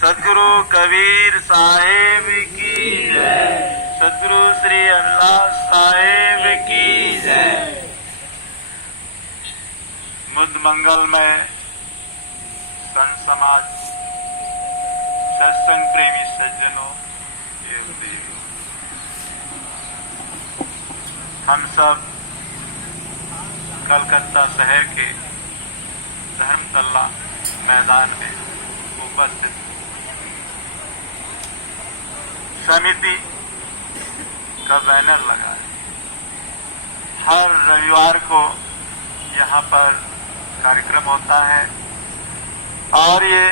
सदगुरु कबीर साहेब की जय। सदगुरु श्री अल्लाह साहेब की जय। बुद्ध मंगल में संत समाज, सत्संग प्रेमी सज्जनों, हम सब कलकत्ता शहर के धर्मतल्ला मैदान में उपस्थित समिति का बैनर लगा है। हर रविवार को यहाँ पर कार्यक्रम होता है और ये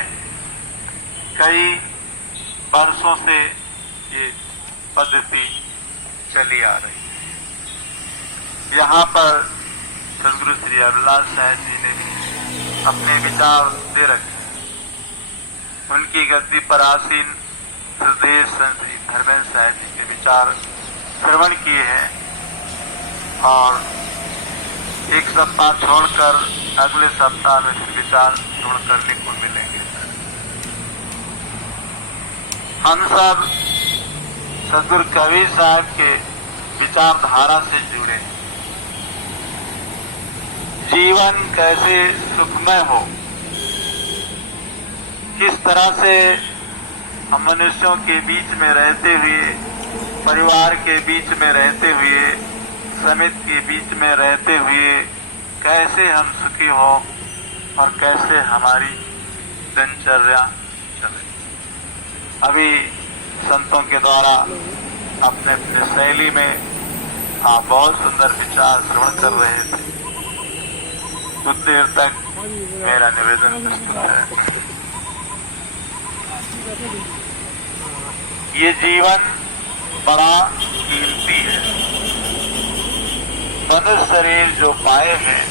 कई वर्षों से ये पद्धति चली आ रही है। यहाँ पर सदगुरु श्री अभिलाष साहब जी ने अपने विचार दे रखे। उनकी गद्दी पर आसीन सुदेश संत श्री धर्मेंद्र साहब जी के विचार श्रवण किए हैं और एक सप्ताह छोड़कर अगले सप्ताह में फिर विचार श्रवण करने को मिलेंगे। हम सब सदगुरु कबीर साहब के विचारधारा से जुड़े। जीवन कैसे सुखमय हो, किस तरह से हम मनुष्यों के बीच में रहते हुए, परिवार के बीच में रहते हुए, समिति के बीच में रहते हुए कैसे हम सुखी हो और कैसे हमारी दिनचर्या चले। अभी संतों के द्वारा अपने अपने शैली में आप बहुत सुंदर विचार श्रवण कर रहे थे। कुछ देर तक मेरा निवेदन प्रस्तुत है। ये जीवन बड़ा कीमती है। मनुष्य शरीर जो पाए हैं,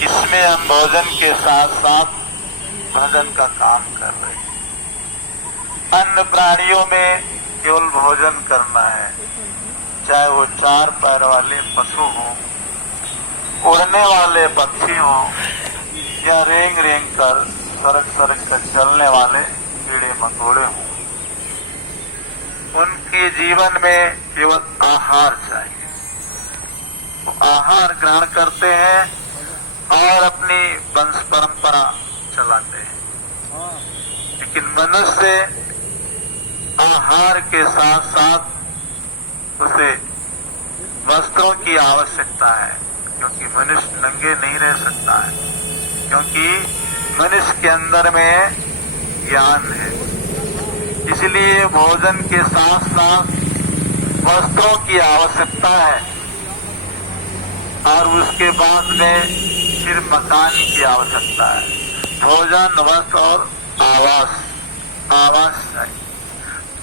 इसमें हम भोजन के साथ साथ भजन का काम कर रहे हैं। अन्य प्राणियों में केवल भोजन करना है, चाहे वो चार पैर वाले पशु हों, उड़ने वाले पक्षी हों या रेंग रेंग कर सरक सरक कर चलने वाले कीड़े मकोड़े हों। उनके जीवन में केवल आहार चाहिए। वो आहार ग्रहण करते हैं और अपनी वंश परंपरा चलाते हैं। लेकिन मनुष्य आहार के साथ साथ उसे वस्त्रों की आवश्यकता है, क्योंकि मनुष्य नंगे नहीं रह सकता है, क्योंकि मनुष्य के अंदर में ज्ञान है। इसलिए भोजन के साथ साथ वस्त्रों की आवश्यकता है और उसके बाद में फिर मकान की आवश्यकता है। भोजन, वस्त्र और आवास चाहिए।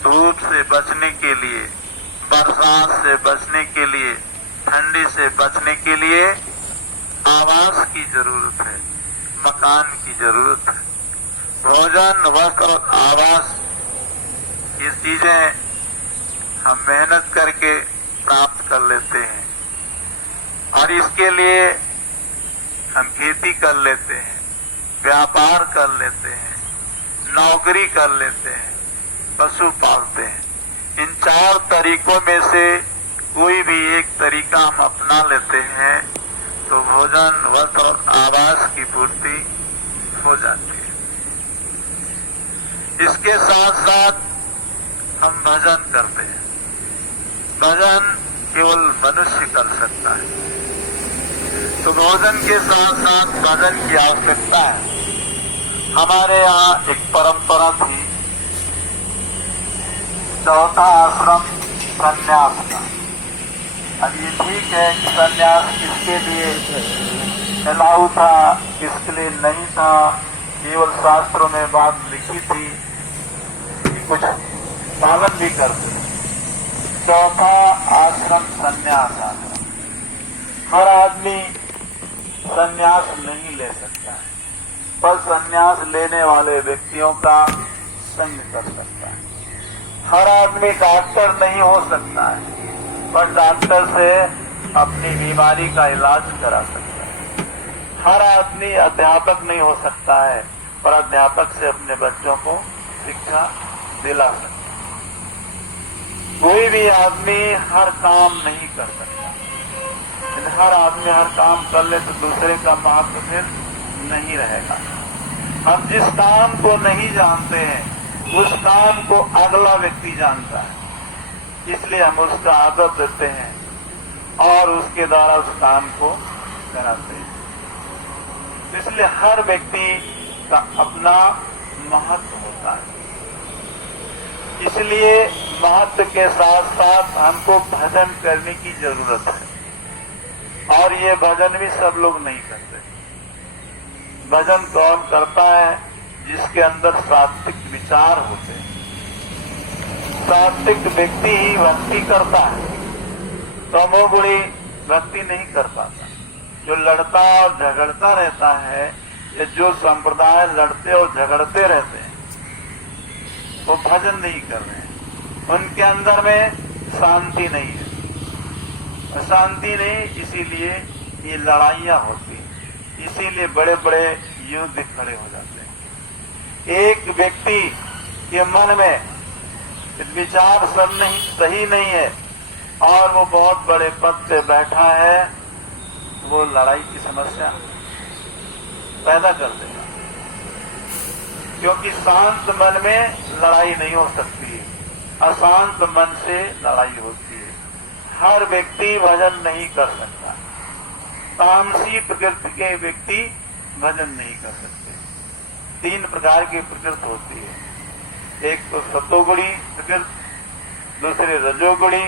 धूप से बचने के लिए, बरसात से बचने के लिए, ठंडी से बचने के लिए आवास की जरूरत है, मकान की जरूरत है। भोजन, वस्त्र और आवास, ये चीजें हम मेहनत करके प्राप्त कर लेते हैं और इसके लिए हम खेती कर लेते हैं, व्यापार कर लेते हैं, नौकरी कर लेते हैं, पशु पालते हैं। इन चार तरीकों में से कोई भी एक तरीका हम अपना लेते हैं तो भोजन, वस्त्र और आवास की पूर्ति हो जाती है। इसके साथ साथ हम भजन करते हैं। भजन केवल मनुष्य कर सकता है, तो भोजन के साथ साथ भजन की आवश्यकता है। हमारे यहाँ एक परंपरा थी, चौथा आश्रम संन्यास का। अब ये ठीक है कि संन्यास किसके लिए अलाउ था, किसके लिए नहीं था, केवल शास्त्रों में बात लिखी थी, कुछ पालन भी करते। चौथा आश्रम संन्यास आश्रम। हर आदमी संन्यास नहीं ले सकता है, पर संन्यास लेने वाले व्यक्तियों का संग कर सकता है। हर आदमी डॉक्टर नहीं हो सकता है, पर डॉक्टर से अपनी बीमारी का इलाज करा सकता है। हर आदमी अध्यापक नहीं हो सकता है, प्राध्यापक से अपने बच्चों को शिक्षा दिला सके। कोई भी आदमी हर काम नहीं कर सकता। यदि हर आदमी हर काम कर ले तो दूसरे का महत्व फिर नहीं रहेगा। हम जिस काम को नहीं जानते हैं उस काम को अगला व्यक्ति जानता है, इसलिए हम उसका आदर देते हैं और उसके द्वारा उस काम को कराते हैं। इसलिए हर व्यक्ति का अपना महत्व होता है। इसलिए महत्व के साथ साथ हमको भजन करने की जरूरत है, और ये भजन भी सब लोग नहीं करते। भजन कौन करता है? जिसके अंदर सात्विक विचार होते हैं। सात्विक व्यक्ति ही भक्ति करता है, तमोगुणी भक्ति नहीं कर पाता। जो लड़ता और झगड़ता रहता है, या जो संप्रदाय लड़ते और झगड़ते रहते हैं, वो भजन नहीं कर रहे हैं। उनके अंदर में शांति नहीं है। शांति नहीं, इसीलिए ये लड़ाइयां होती हैं, इसीलिए बड़े बड़े युद्ध खड़े हो जाते हैं। एक व्यक्ति के मन में विचार सब नहीं सही नहीं है और वो बहुत बड़े पद पे बैठा है, वो लड़ाई की समस्या पैदा कर देगा। क्योंकि शांत मन में लड़ाई नहीं हो सकती है, अशांत मन से लड़ाई होती है। हर व्यक्ति भजन नहीं कर सकता। तामसी प्रकृति के व्यक्ति भजन नहीं कर सकते। 3 प्रकार की प्रकृति होती है। एक तो सतोगुणी प्रकृति, दूसरे रजोगुणी,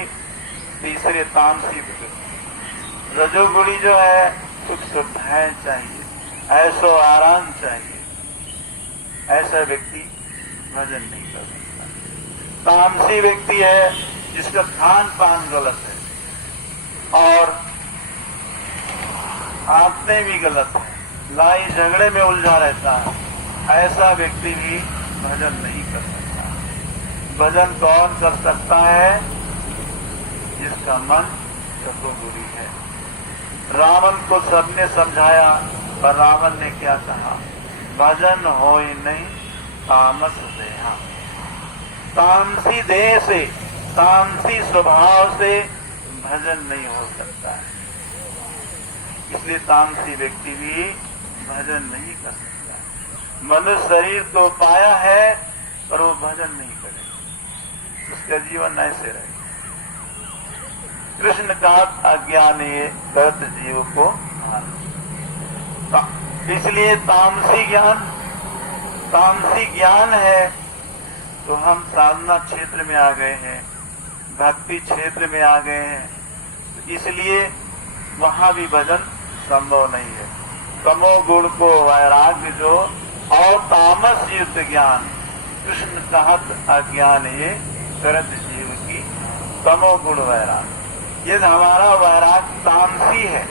तीसरे तामसी प्रकृति। रजोगुणी जो है सुख सुविधाएं चाहिए, ऐसो आराम चाहिए, ऐसा व्यक्ति भजन नहीं कर सकता। तामसी व्यक्ति है जिसका खान पान गलत है और आदतें भी गलत है, लड़ाई झगड़े में उलझा रहता है, ऐसा व्यक्ति भी भजन नहीं कर सकता। भजन कौन कर सकता है? जिसका मन सतोगुणी है। रावण को सबने समझाया, पर रावण ने क्या कहा? भजन होय नहीं तामस देहा। तामसी देह से, तामसी स्वभाव से भजन नहीं हो सकता है। इसलिए तामसी व्यक्ति भी भजन नहीं कर सकता है। मनुष्य शरीर तो पाया है, पर वो भजन नहीं करेगा, उसका जीवन ऐसे रहेगा। कृष्ण का अज्ञानी करत जीव को हार। इसलिए तामसी ज्ञान है तो हम साधना क्षेत्र में आ गए हैं, भक्ति क्षेत्र में आ गए हैं, इसलिए वहां भी भजन संभव नहीं है। तमो गुण को वैराग्य जो और तामस युक्त ज्ञान, कृष्ण कहत अज्ञान ये करत जीव की तमो गुण वैराग्य। यदि हमारा वैराग्य तामसी है,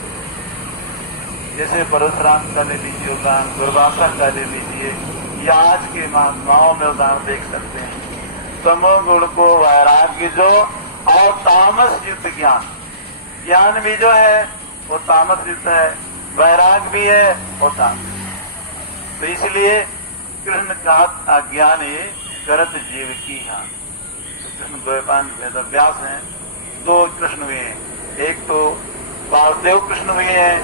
जैसे परशुराम का ले लीजिए उदाहरण, दुर्वासा का ले लीजिए, या आज के महात्माओं में उदाहरण देख सकते हैं। तमोगुण को वैराग्य जो और तामस युक्त ज्ञान, ज्ञान भी जो है वो तामस युक्त है, वैराग भी है वो तामस। तो इसलिए कृष्ण का अज्ञान ये करत जीव की हां। कृष्ण द्वैपायन वेदव्यास हैं, 2 कृष्ण हुए हैं। एक तो वासुदेव कृष्ण हुए हैं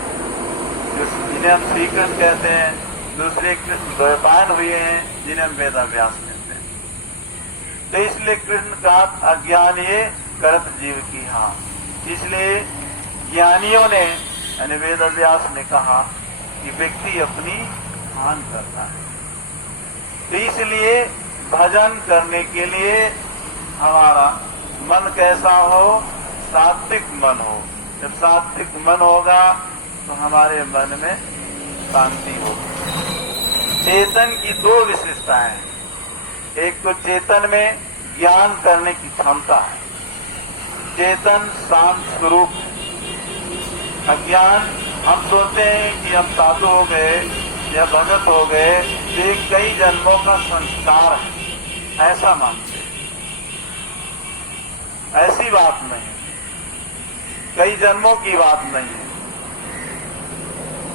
जिन्हें हम श्री कृष्ण कहते हैं, दूसरे कृष्ण द्वैपायन हुए हैं जिन्हें हम वेदव्यास कहते हैं। तो इसलिए कृष्ण का अज्ञान ये करत जीव की हां। इसलिए ज्ञानियों ने यानी वेदव्यास ने कहा कि व्यक्ति अपनी हान करता है। तो इसलिए भजन करने के लिए हमारा मन कैसा हो? सात्विक मन हो। जब सात्विक मन होगा तो हमारे मन में शांति होगी। चेतन की 2 विशेषताएं हैं। एक तो चेतन में ज्ञान करने की क्षमता है। चेतन शांत स्वरूप है। अज्ञान, हम सोचते हैं कि हम साधु हो गए या भगत हो गए तो ये कई जन्मों का संस्कार है, ऐसा मानते हैं। ऐसी बात नहीं, कई जन्मों की बात नहीं है।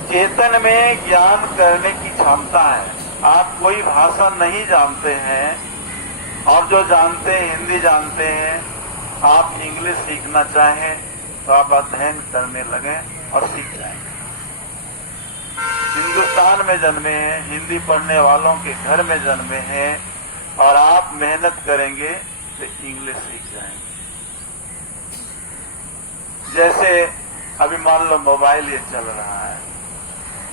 चेतन में ज्ञान करने की क्षमता है। आप कोई भाषा नहीं जानते हैं और जो जानते हैं हिंदी जानते हैं, आप इंग्लिश सीखना चाहें तो आप अध्ययन करने लगें और सीख जाएंगे। हिंदुस्तान में जन्मे हैं, हिंदी पढ़ने वालों के घर में जन्मे हैं और आप मेहनत करेंगे तो इंग्लिश सीख जाएंगे। जैसे अभी मान लो मोबाइल ये चल रहा है,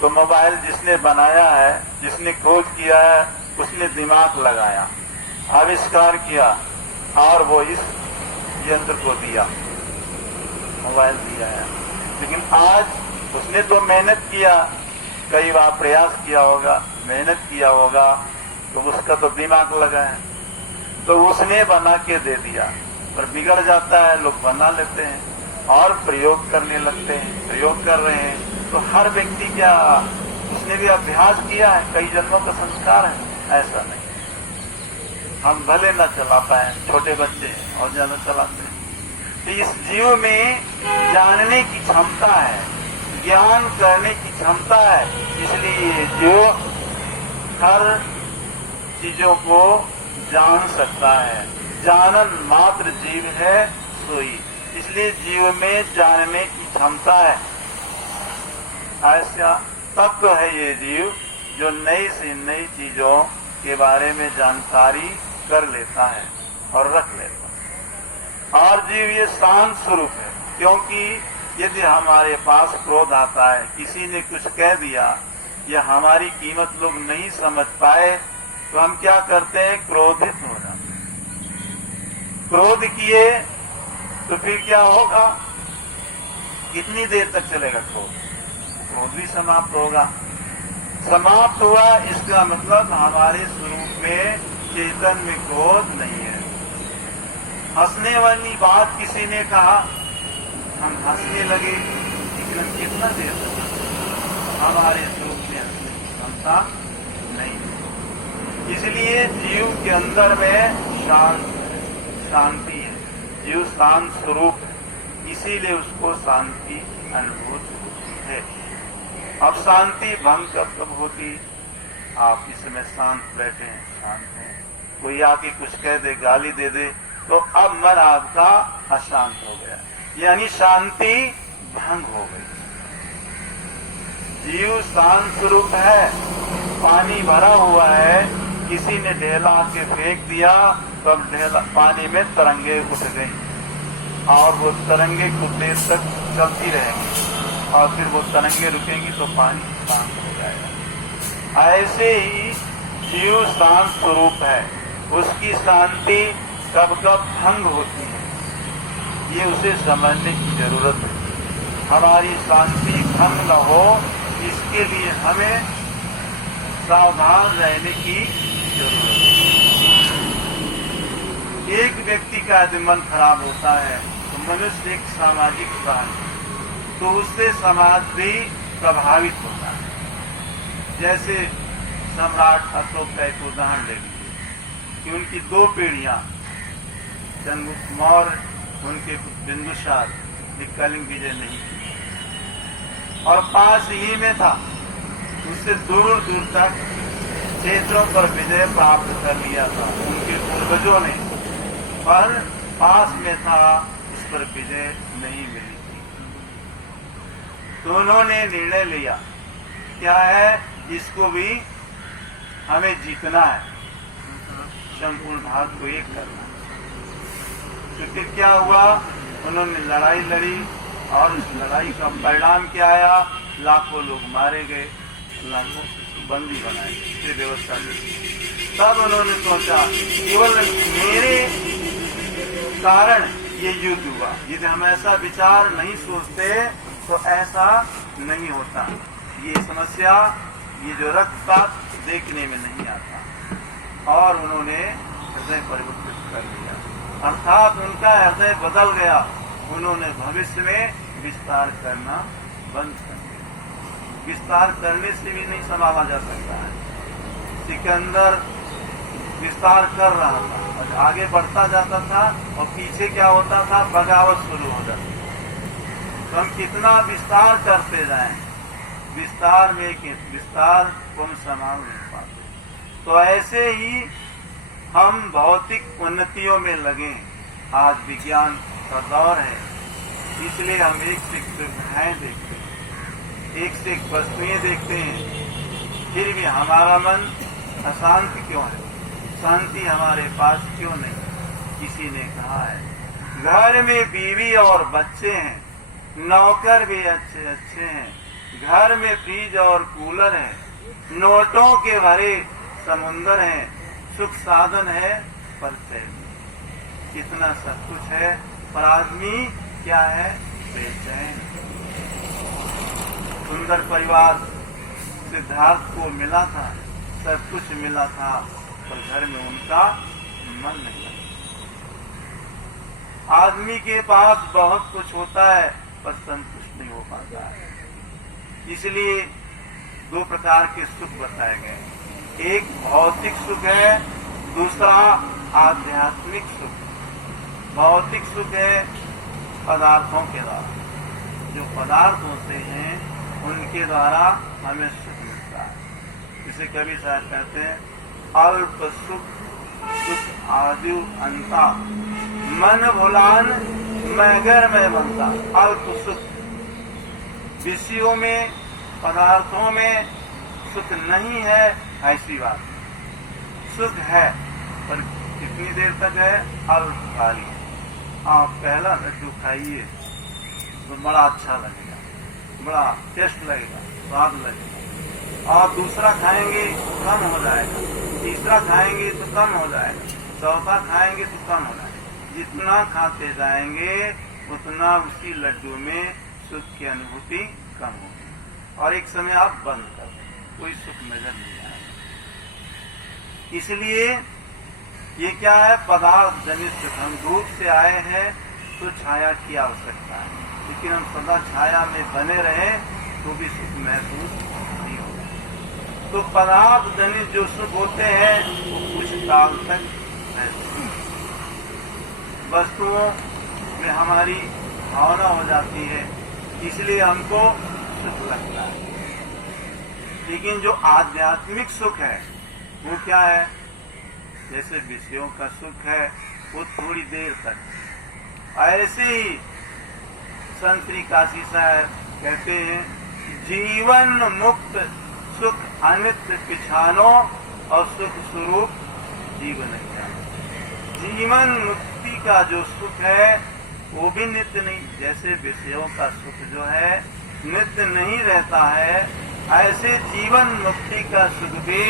तो मोबाइल जिसने बनाया है, जिसने खोज किया है, उसने दिमाग लगाया, आविष्कार किया और वो इस यंत्र को दिया, मोबाइल दिया है। लेकिन आज उसने तो मेहनत किया, कई बार प्रयास किया होगा, मेहनत किया होगा, तो उसका तो दिमाग लगा है, तो उसने बना के दे दिया। पर बिगड़ जाता है, लोग बना लेते हैं और प्रयोग करने लगते हैं, प्रयोग कर रहे हैं। तो हर व्यक्ति क्या उसने भी अभ्यास किया है, कई जन्मों का संस्कार है, ऐसा नहीं। हम भले न चला पाए, छोटे बच्चे और ज्यादा चलाते हैं। तो इस जीव में जानने की क्षमता है, ज्ञान करने की क्षमता है, इसलिए जो हर चीजों को जान सकता है। जानन मात्र जीव है सोई, इसलिए जीव में जानने की क्षमता है। ऐसा तत्व है ये जीव जो नई से नई चीजों के बारे में जानकारी कर लेता है और रख लेता है। और जीव ये शांत स्वरूप है, क्योंकि यदि हमारे पास क्रोध आता है, किसी ने कुछ कह दिया या हमारी कीमत लोग नहीं समझ पाए, तो हम क्या करते हैं, क्रोधित हो जाते हैं। क्रोध किए तो फिर क्या होगा, कितनी देर तक चलेगा क्रोध, क्रोध भी समाप्त होगा। समाप्त हुआ इसका मतलब हमारे स्वरूप में, चेतन में क्रोध नहीं है। हंसने वाली बात किसी ने कहा, हम हंसने लगे, लेकिन कितना देर तक, हमारे स्वरूप में हंसने की क्षमता नहीं है। इसलिए जीव के अंदर में शांति है, जीव शांत स्वरूप है, इसीलिए उसको शांति अनुभूत होती है। अब शांति भंग कब होती, आप इस समय शांत बैठे हैं, शांत हैं, कोई आके कुछ कह दे, गाली दे दे, तो अब मन आपका अशांत हो गया, यानी शांति भंग हो गई। जीव शांत स्वरूप है। पानी भरा हुआ है, किसी ने ढेला के फेंक दिया, तब ढेला पानी में तरंगे उठ गई और वो तरंगे कुछ देर तक चलती रहेंगी और फिर वो तरंगे रुकेंगी तो पानी शांत हो जाएगा। ऐसे ही जीव शांत स्वरूप है, उसकी शांति कब कब भंग होती है, ये उसे समझने की जरूरत है। हमारी शांति भंग न हो, इसके लिए हमें सावधान रहने की जरूरत है। एक व्यक्ति का यदि मन खराब होता है तो मनुष्य एक सामाजिक प्राणी, तो उससे समाज भी प्रभावित होता है। जैसे सम्राट अशोक का एक उदाहरण ले लीजिए कि उनकी दो पीढ़ियां, चंद्रगुप्त मौर्य, उनके बिंदुसार, कलिंग विजय नहीं की और पास ही में था, उससे दूर दूर तक क्षेत्रों पर विजय प्राप्त कर लिया था उनके पूर्वजों ने, पर पास में था, इस पर विजय नहीं मिली थी। तो उन्होंने निर्णय लिया, क्या है, इसको भी हमें जीतना है, संपूर्ण भारत को एक करना है। तो फिर क्या हुआ, उन्होंने लड़ाई लड़ी और इस लड़ाई का परिणाम क्या आया, लाखों लोग मारे गए, लाखों बंदी बनाए गए, व्यवस्था की। तब उन्होंने सोचा केवल मेरे कारण ये युद्ध हुआ, यदि हम ऐसा विचार नहीं सोचते तो ऐसा नहीं होता। ये समस्या, ये जो रक्तपात देखने में नहीं आता। और उन्होंने हृदय परिवर्तित कर लिया, अर्थात उनका हृदय बदल गया। उन्होंने भविष्य में विस्तार करना बंद कर दिया। विस्तार करने से भी नहीं संभाला जा सकता है। सिकंदर विस्तार कर रहा था और आगे बढ़ता जाता था और पीछे क्या होता था, बगावत शुरू हो जाती। तो हम कितना विस्तार करते जाएं, विस्तार में विस्तार को हम संभाल नहीं पाते। तो ऐसे ही हम भौतिक उन्नतियों में लगे। आज विज्ञान का दौर है, इसलिए हम एक से एक सुविधाएं देखते हैं, एक से एक वस्तुएं देखते हैं, फिर भी हमारा मन अशांत क्यों है, शांति हमारे पास क्यों नहीं। किसी ने कहा है घर में बीवी और बच्चे हैं, नौकर भी अच्छे अच्छे हैं, घर में फ्रिज और कूलर है, नोटों के भरे समुंदर हैं, सुख साधन है पर चैन। इतना सब कुछ है पर आदमी क्या है, बेचैन। सुंदर परिवार सिद्धार्थ को मिला था, सब कुछ मिला था, पर घर में उनका मन नहीं लगा। आदमी के पास बहुत कुछ होता है पर संतुष्ट नहीं हो पाता है। इसलिए दो प्रकार के सुख बताए गए, एक भौतिक सुख है, दूसरा आध्यात्मिक सुख। भौतिक सुख है पदार्थों के द्वारा, जो पदार्थ होते हैं उनके द्वारा हमें सुख मिलता है। जिसे कवि साहब कहते हैं अल्प सुख सुख आदि अंता, मन भुलान मगर में बनता। अल्प सुख, विषयों में पदार्थों में सुख नहीं है ऐसी बात, सुख है पर कितनी देर तक है, अल्पकालीन। आप पहला लड्डू खाइए तो बड़ा अच्छा लगेगा, बड़ा टेस्ट लगेगा, स्वाद लगेगा, और दूसरा खाएंगे तो कम हो जाएगा, तीसरा खाएंगे तो कम हो जाएगा, चौथा खाएंगे तो कम हो जाएगा। जितना खाते जाएंगे उतना उसी लड्डू में सुख की अनुभूति कम होगी, और एक समय आप बंद कर दें, कोई सुख नजर नहीं आएगा। इसलिए ये क्या है, पदार्थ जनित सुख। हम धूप से आए हैं तो छाया की आवश्यकता है, लेकिन हम सदा छाया में बने रहे तो भी सुख महसूस नहीं होगा। तो पदार्थ जनित जो सुख होते हैं वो कुछ काल तक महसूस, वस्तुओं में हमारी भावना हो जाती है, इसलिए हमको सुख लगता है। लेकिन जो आध्यात्मिक सुख है वो क्या है, जैसे विषयों का सुख है वो थोड़ी देर तक, ऐसे ही संत श्री काशी साहब कहते हैं जीवन मुक्त सुख अनित्य पिछानो और सुख स्वरूप जीवन जानो। जीवन मुक्ति का जो सुख है वो भी नित्य नहीं, जैसे विषयों का सुख जो है नित्य नहीं रहता है, ऐसे जीवन मुक्ति का सुख भी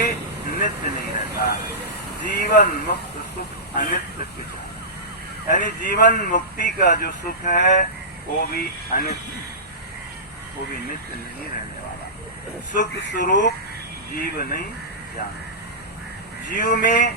नित्य नहीं रहता है। जीवन मुक्त सुख अनित्य पिछानो, यानी जीवन मुक्ति का जो सुख है वो भी अनित्य, वो भी नित्य नहीं रहने वाला। सुख स्वरूप जीव नहीं जाना। जीव में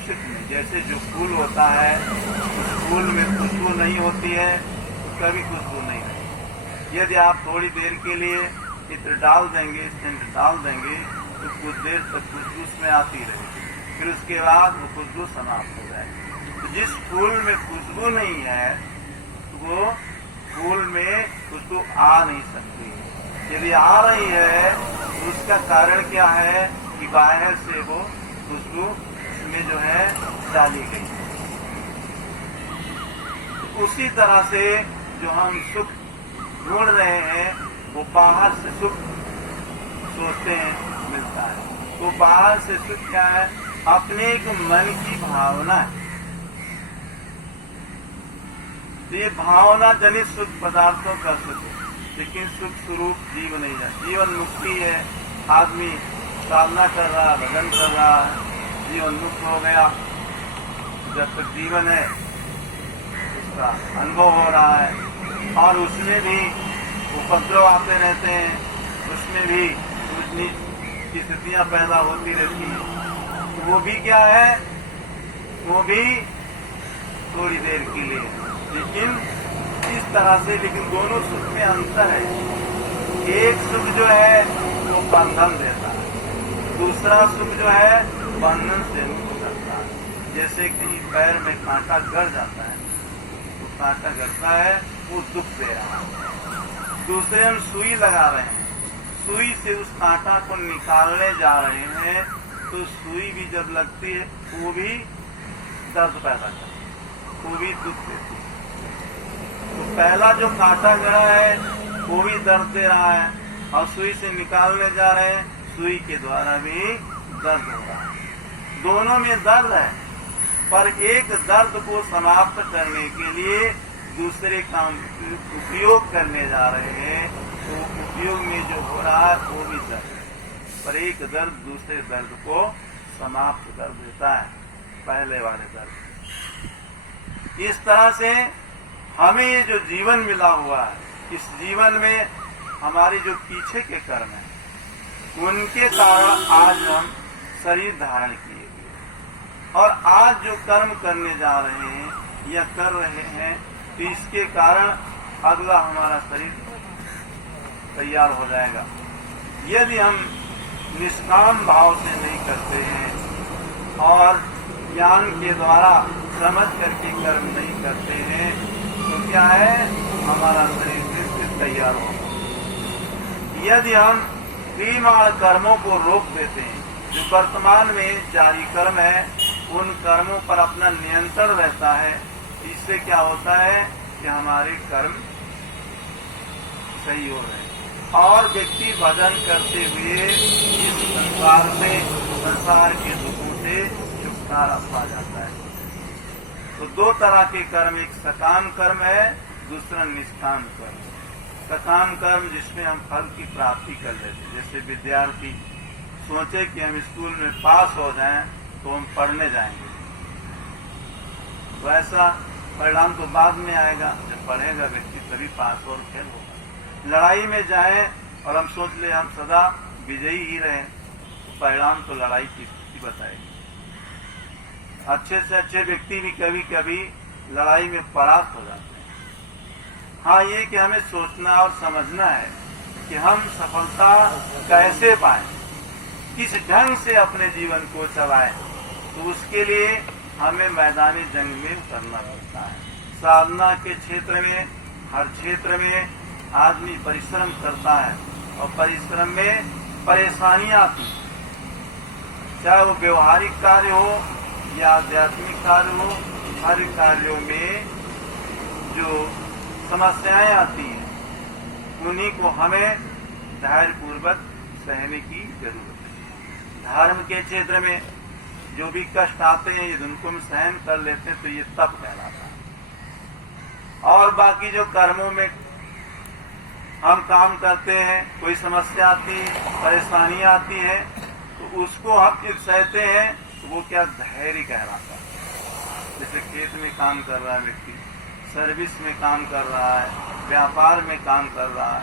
सुख नहीं, जैसे जो फूल होता है उस फूल में खुशबू नहीं होती है तो कभी खुशबू नहीं रहेगी। यदि आप थोड़ी देर के लिए इत्र डाल देंगे, सेंट डाल देंगे तो कुछ देर तक खुशबू उसमें आती रहेगी, फिर उसके बाद वो खुशबू समाप्त हो जाएगी। तो जिस फूल में खुशबू नहीं है वो फूल में खुशबू आ नहीं सकती। यदि आ रही है तो उसका कारण क्या है कि बाहर से वो खुशबू उसमें जो है डाली गई। तो उसी तरह से जो हम सुख ढूंढ रहे हैं वो बाहर से सुख सोचते हैं मिलता है। तो बाहर से सुख क्या है, अपने एक मन की भावना है। ये भावना जनित सुख पदार्थों का सुख, लेकिन सुख स्वरूप जीव नहीं है। जीवन मुक्ति है, आदमी साधना कर रहा, भजन कर रहा है, जीवन मुक्त हो गया। जब तक जीवन है उसका अनुभव हो रहा है, और उसमें भी उपद्रव आते रहते हैं, उसमें भी ऊंच नीच की स्थितियां पैदा होती रहती हैं। तो वो भी क्या है, वो भी थोड़ी देर के लिए, लेकिन इस तरह से। लेकिन दोनों सुख में अंतर है। एक सुख जो है वो बंधन देता है, दूसरा सुख जो है बंधन से मुक्त करता है। जैसे कि पैर में कांटा गड़ जाता है तो कांटा गड़ता है, वो दुख दे रहा है। दूसरे हम सुई लगा रहे हैं, सुई से उस कांटा को निकालने जा रहे हैं तो सुई भी जब लगती है वो भी दर्द पैदा करती है, वो भी दुख देती है। तो पहला जो कांटा गड़ा है वो भी दर्द दे रहा है, और सुई से निकालने जा रहे हैं, सुई के द्वारा भी दर्द हो रहा है। दोनों में दर्द है, पर एक दर्द को समाप्त करने के लिए दूसरे का उपयोग करने जा रहे हैं, तो उपयोग में जो हो रहा है वो भी दर्द है, पर एक दर्द दूसरे दर्द को समाप्त कर देता है, पहले वाले दर्द। इस तरह से हमें ये जो जीवन मिला हुआ है, इस जीवन में हमारे जो पीछे के कर्म हैं, उनके कारण आज हम शरीर धारण किए हुए, और आज जो कर्म करने जा रहे हैं या कर रहे हैं, तो इसके कारण अगला हमारा शरीर तैयार हो जाएगा। यदि हम निष्काम भाव से नहीं करते हैं और ज्ञान के द्वारा समझ करके कर्म नहीं करते हैं, तो क्या है, हमारा शरीर फिर तैयार होगा। यदि हम क्रियमाण कर्मों को रोक देते हैं, जो वर्तमान में जारी कर्म है, उन कर्मों पर अपना नियंत्रण रहता है, इससे क्या होता है कि हमारे कर्म सही हो रहे हैं, और व्यक्ति भजन करते हुए इस संसार के दुखों से छुटकारा पा जाता है। तो दो तरह के कर्म, एक सकाम कर्म है, दूसरा निष्काम कर्म। सकाम कर्म जिसमें हम फल की प्राप्ति कर लेते हैं, जैसे विद्यार्थी सोचे कि हम स्कूल में पास हो जाएं तो हम पढ़ने जाएंगे, वैसा परिणाम तो बाद में आएगा, जब पढ़ेगा व्यक्ति तभी पास और फेल होगा। लड़ाई में जाएं और हम सोच ले हम सदा विजयी ही रहें, तो परिणाम तो लड़ाई की स्थिति बताएगी। अच्छे से अच्छे व्यक्ति भी कभी कभी लड़ाई में परास्त हो जाते हैं। हाँ, ये कि हमें सोचना और समझना है कि हम सफलता कैसे पाएं, किस ढंग से अपने जीवन को चलाएं, तो उसके लिए हमें मैदानी जंग में उतरना पड़ता है। साधना के क्षेत्र में, हर क्षेत्र में आदमी परिश्रम करता है, और परिश्रम में परेशानियां आती हैं, चाहे वो व्यवहारिक कार्य हो या आध्यात्मिक कार्य हो, हर कार्यों में जो समस्याएं आती हैं, उन्हीं को हमें धैर्य पूर्वक सहने की जरूरत है। धर्म के क्षेत्र में जो भी कष्ट आते हैं, यदि उनको हम सहन कर लेते हैं तो ये तप कहलाता है। और बाकी जो कर्मों में हम काम करते हैं, कोई समस्या आती है, परेशानी आती है, तो उसको हम जब सहते हैं तो वो क्या, धैर्य कहलाता है। जैसे खेत में काम कर रहा है व्यक्ति, सर्विस में काम कर रहा है, व्यापार में काम कर रहा है,